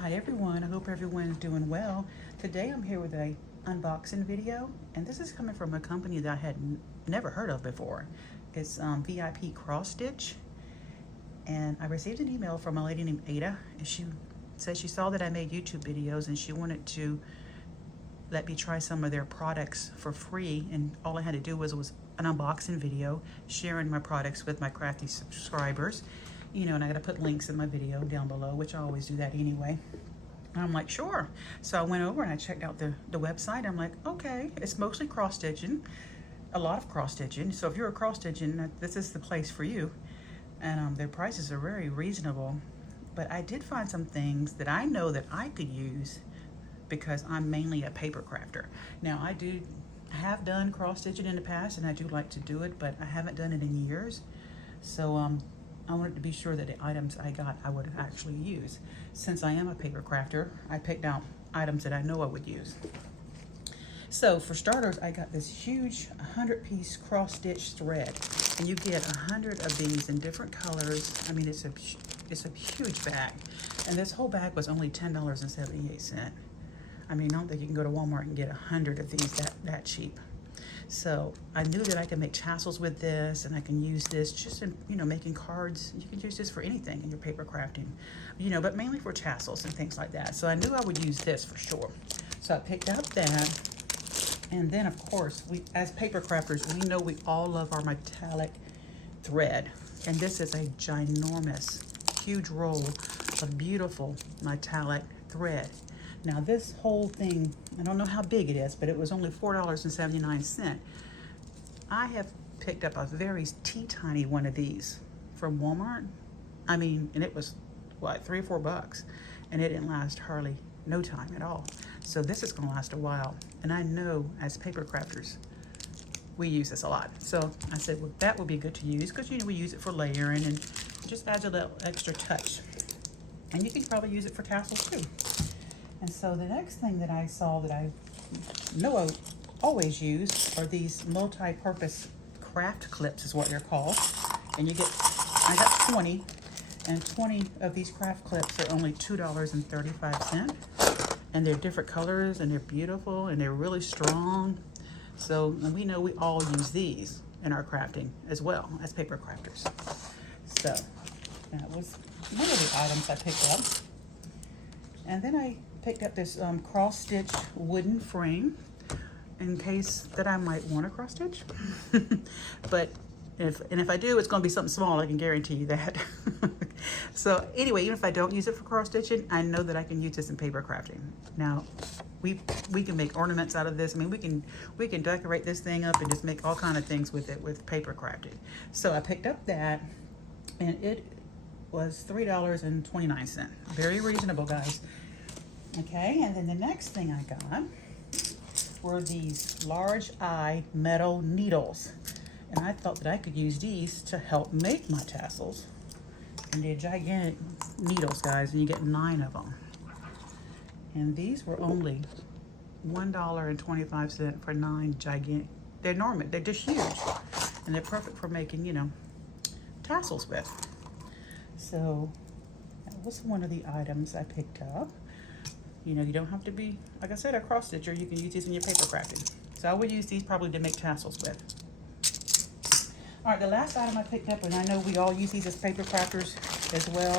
Hi everyone, I hope everyone's doing well. Today I'm here with a unboxing video, and this is coming from a company that I had never heard of before. It's VIP Cross Stitch, and I received an email from a lady named Ada, and she said she saw that I made YouTube videos and she wanted to let me try some of their products for free, and all I had to do was an unboxing video sharing my products with my crafty subscribers. You know, and I gotta put links in my video down below, which I always do that anyway. And I'm like, sure. So I went over and I checked out the website. I'm like, okay, it's mostly cross stitching, a lot of cross stitching. So if you're a cross stitching, this is the place for you. And their prices are very reasonable. But I did find some things that I know that I could use because I'm mainly a paper crafter. Now I have done cross stitching in the past, and I do like to do it, but I haven't done it in years. So I wanted to be sure that the items I got I would actually use. Since I am a paper crafter, I picked out items that I know I would use. So for starters, I got this huge 100-piece cross-stitch thread, and you get 100 of these in different colors. I mean, it's a huge bag, and this whole bag was only $10.78. I mean, I don't think you can go to Walmart and get 100 of these that cheap. So I knew that I could make tassels with this, and I can use this just in, making cards. You can use this for anything in your paper crafting, but mainly for tassels and things like that. So I knew I would use this for sure. So I picked up that, and then of course, as paper crafters, we know we all love our metallic thread. And this is a ginormous, huge roll of beautiful metallic thread. Now this whole thing, I don't know how big it is, but it was only $4.79. I have picked up a very teeny one of these from Walmart. I mean, and it was what, $3 or $4, and it didn't last hardly no time at all. So this is gonna last a while. And I know as paper crafters, we use this a lot. So I said, well, that would be good to use because we use it for layering and just adds a little extra touch. And you can probably use it for tassels too. And so the next thing that I saw that I know I always use are these multi-purpose craft clips is what they're called. And I got 20, and 20 of these craft clips are only $2.35. And they're different colors, and they're beautiful, and they're really strong. So we know we all use these in our crafting as well as paper crafters. So that was one of the items I picked up. And then I picked up this cross-stitch wooden frame in case that I might want to cross-stitch. But if I do, it's going to be something small, I can guarantee you that. So anyway, even if I don't use it for cross-stitching, I know that I can use this in paper crafting. Now, we can make ornaments out of this. I mean, we can decorate this thing up and just make all kind of things with it with paper crafting. So I picked up that, and it was $3.29. Very reasonable, guys. Okay, and then the next thing I got were these large eye metal needles. And I thought that I could use these to help make my tassels. And they're gigantic needles, guys, and you get 9 of them. And these were only $1.25 for 9 gigantic. They're enormous, they're just huge. And they're perfect for making, tassels with. So that was one of the items I picked up. You don't have to be, like I said, a cross stitcher. You can use these in your paper crafting. So I would use these probably to make tassels with. All right, the last item I picked up, and I know we all use these as paper crafters as well.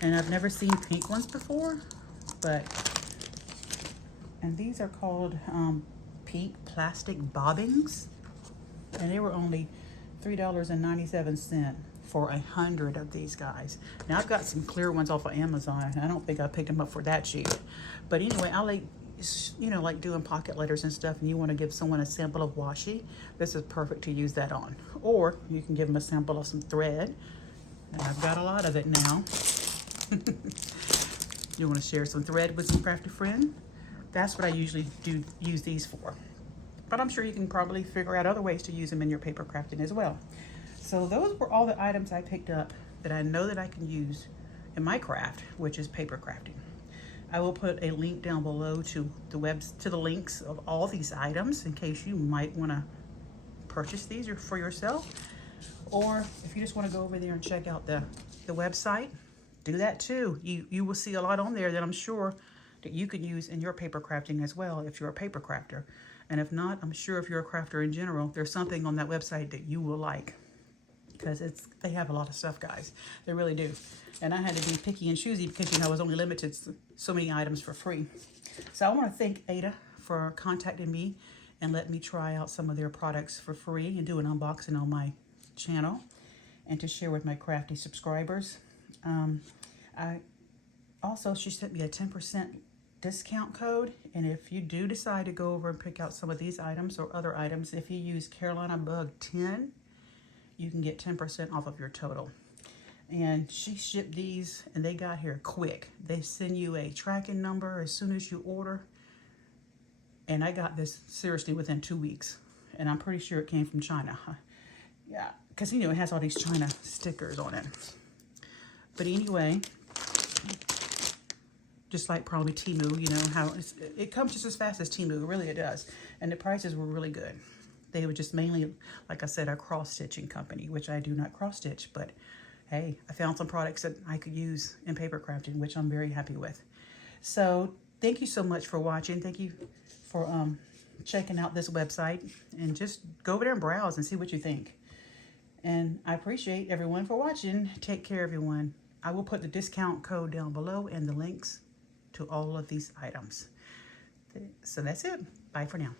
And I've never seen pink ones before, and these are called pink plastic bobbings. And they were only $3.97 for 100 of these guys. Now I've got some clear ones off of Amazon. I don't think I picked them up for that cheap. But anyway, I like doing pocket letters and stuff, and you want to give someone a sample of washi, this is perfect to use that on. Or you can give them a sample of some thread, and I've got a lot of it now. You want to share some thread with some crafty friend? That's what I usually do use these for. But I'm sure you can probably figure out other ways to use them in your paper crafting as well. So those were all the items I picked up that I know that I can use in my craft, which is paper crafting. I will put a link down below to the links of all these items in case you might want to purchase these for yourself, or if you just want to go over there and check out the website, do that too. You will see a lot on there that I'm sure that you could use in your paper crafting as well if you're a paper crafter. And if not, I'm sure if you're a crafter in general, there's something on that website that you will like, because they have a lot of stuff, guys. They really do. And I had to be picky and choosy because, you know, I was only limited to so many items for free. So I want to thank Ada for contacting me and let me try out some of their products for free and do an unboxing on my channel and to share with my crafty subscribers. She sent me a 10% discount code, and if you do decide to go over and pick out some of these items or other items, if you use Carolina Bug 10, you can get 10% off of your total. And she shipped these and they got here quick. They send you a tracking number as soon as you order. And I got this seriously within 2 weeks. And I'm pretty sure it came from China. Yeah, because, you know, it has all these China stickers on it. But anyway, just like probably Temu, you know, how it comes just as fast as Temu. Really, it does. And the prices were really good. They were just mainly, like I said, a cross-stitching company, which I do not cross-stitch. But, hey, I found some products that I could use in paper crafting, which I'm very happy with. So, thank you so much for watching. Thank you for checking out this website. And just go over there and browse and see what you think. And I appreciate everyone for watching. Take care, everyone. I will put the discount code down below and the links to all of these items. So that's it. Bye for now.